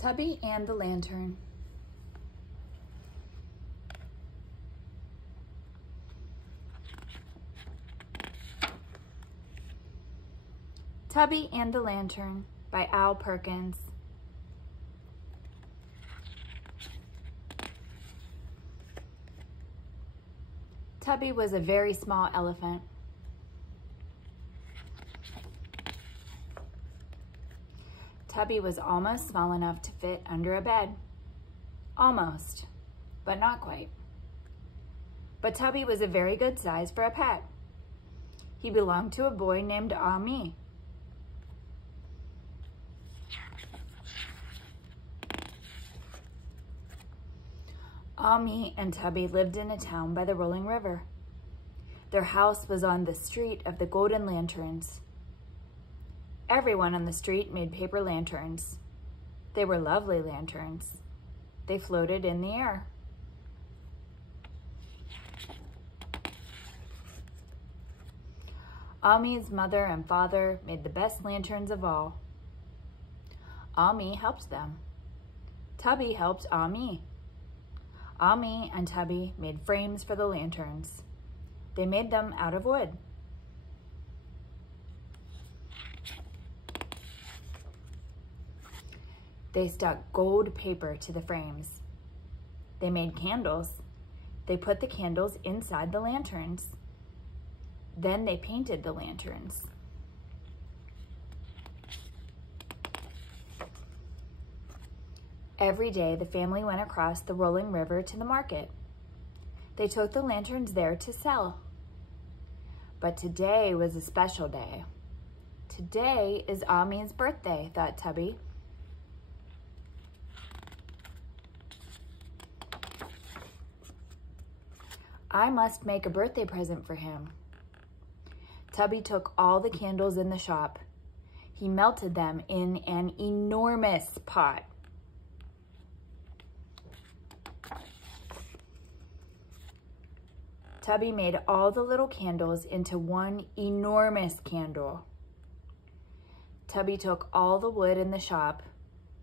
Tubby and the Lantern. Tubby and the Lantern by Al Perkins. Tubby was a very small elephant. Tubby was almost small enough to fit under a bed. Almost, but not quite. But Tubby was a very good size for a pet. He belonged to a boy named Ah-Mee. Ah-Mee and Tubby lived in a town by the rolling river. Their house was on the street of the golden lanterns. Everyone on the street made paper lanterns. They were lovely lanterns. They floated in the air. Ah-Mee's mother and father made the best lanterns of all. Ah-Mee helped them. Tubby helped Ah-Mee. Ah-Mee and Tubby made frames for the lanterns. They made them out of wood. They stuck gold paper to the frames. They made candles. They put the candles inside the lanterns. Then they painted the lanterns. Every day, the family went across the rolling river to the market. They took the lanterns there to sell. But today was a special day. Today is Ah-Mee's birthday, thought Tubby. I must make a birthday present for him. Tubby took all the candles in the shop. He melted them in an enormous pot. Tubby made all the little candles into one enormous candle. Tubby took all the wood in the shop.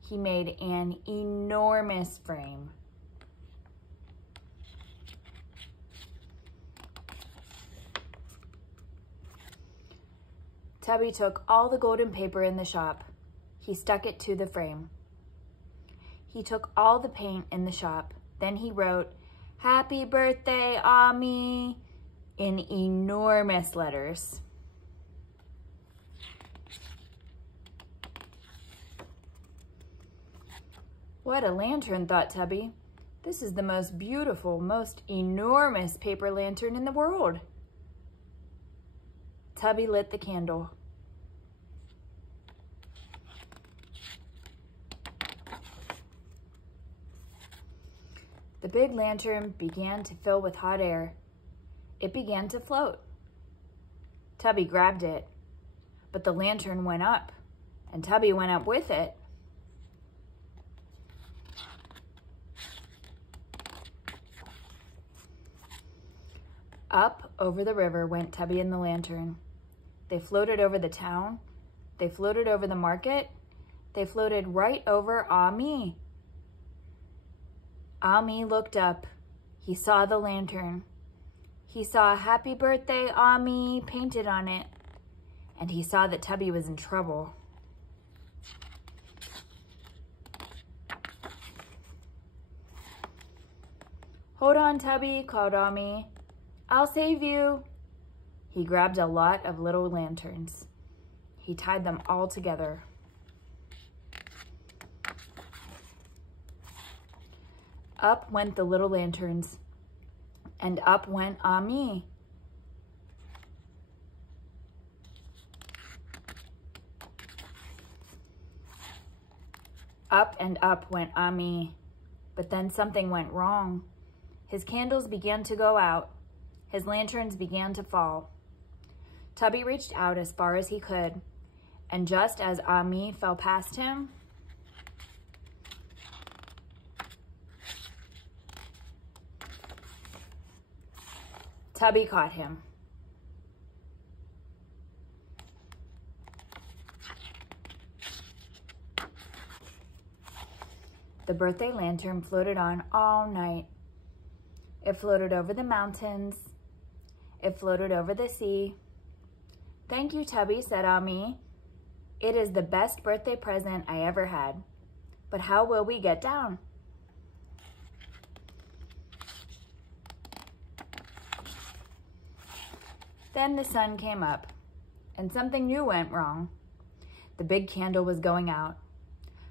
He made an enormous frame. Tubby took all the golden paper in the shop. He stuck it to the frame. He took all the paint in the shop. Then he wrote, "Happy birthday, Ah-Mee," in enormous letters. What a lantern, thought Tubby. This is the most beautiful, most enormous paper lantern in the world. Tubby lit the candle. The big lantern began to fill with hot air. It began to float. Tubby grabbed it, but the lantern went up, and Tubby went up with it. Up over the river went Tubby and the lantern. They floated over the town. They floated over the market. They floated right over Ah-Mee. Ah-Mee looked up. He saw the lantern. He saw "Happy Birthday, Ah-Mee" painted on it. And he saw that Tubby was in trouble. "Hold on, Tubby," called Ah-Mee. "I'll save you." He grabbed a lot of little lanterns. He tied them all together. Up went the little lanterns, and up went Ah-Mee. Up and up went Ah-Mee, but then something went wrong. His candles began to go out. His lanterns began to fall. Tubby reached out as far as he could, and just as Ah-Mee fell past him, Tubby caught him. The birthday lantern floated on all night. It floated over the mountains. It floated over the sea. "Thank you, Tubby," said Ami. "It is the best birthday present I ever had. But how will we get down?" Then the sun came up, and something new went wrong. The big candle was going out.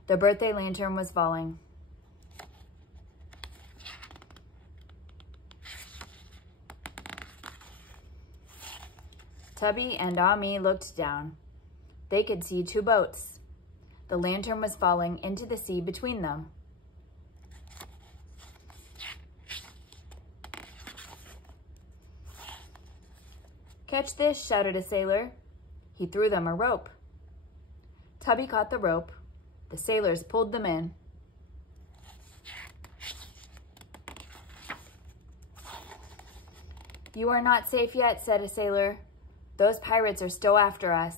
The birthday lantern was falling. Tubby and Ami looked down. They could see two boats. The lantern was falling into the sea between them. "Catch this," shouted a sailor. He threw them a rope. Tubby caught the rope. The sailors pulled them in. "You are not safe yet," said a sailor. "Those pirates are still after us.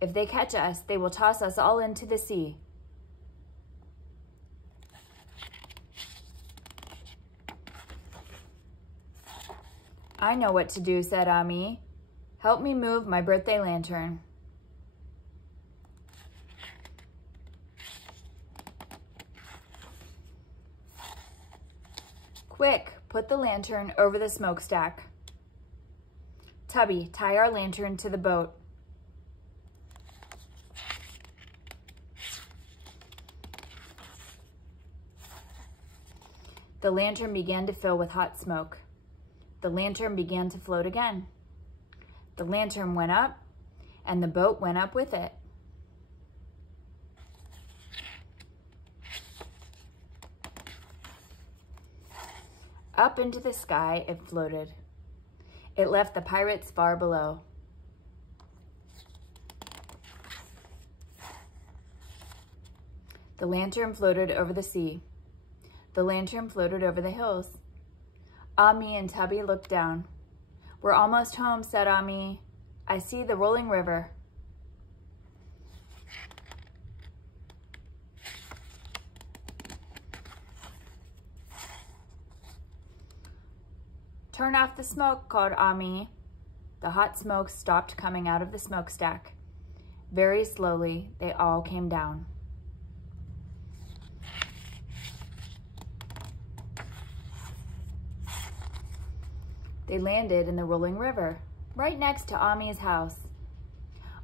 If they catch us, they will toss us all into the sea." "I know what to do," said Ami. "Help me move my birthday lantern." "Quick, put the lantern over the smokestack." "Tubby, tie our lantern to the boat." The lantern began to fill with hot smoke. The lantern began to float again. The lantern went up, and the boat went up with it. Up into the sky it floated. It left the pirates far below. The lantern floated over the sea. The lantern floated over the hills. Ami and Tubby looked down. "We're almost home," said Ami. "I see the rolling river." "Turn off the smoke," called Ami. The hot smoke stopped coming out of the smokestack. Very slowly, they all came down. They landed in the rolling river, right next to Ami's house.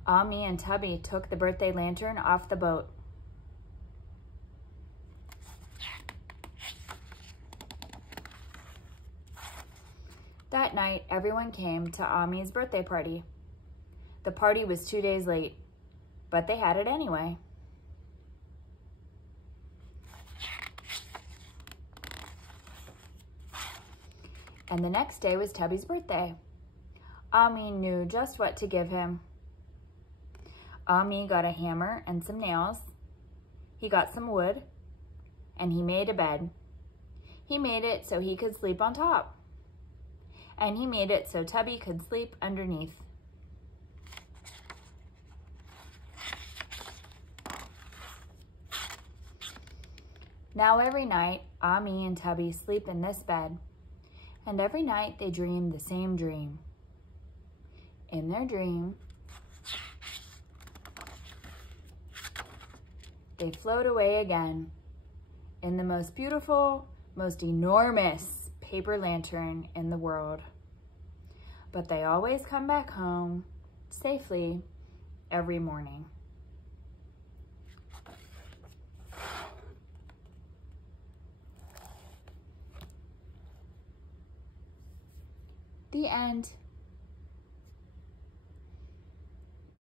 Ami and Tubby took the birthday lantern off the boat. That night, everyone came to Ami's birthday party. The party was 2 days late, but they had it anyway. And the next day was Tubby's birthday. Ami knew just what to give him. Ami got a hammer and some nails. He got some wood, and he made a bed. He made it so he could sleep on top. And he made it so Tubby could sleep underneath. Now every night, Ami and Tubby sleep in this bed. And every night they dream the same dream. In their dream, they float away again in the most beautiful, most enormous paper lantern in the world. But they always come back home safely every morning. The end.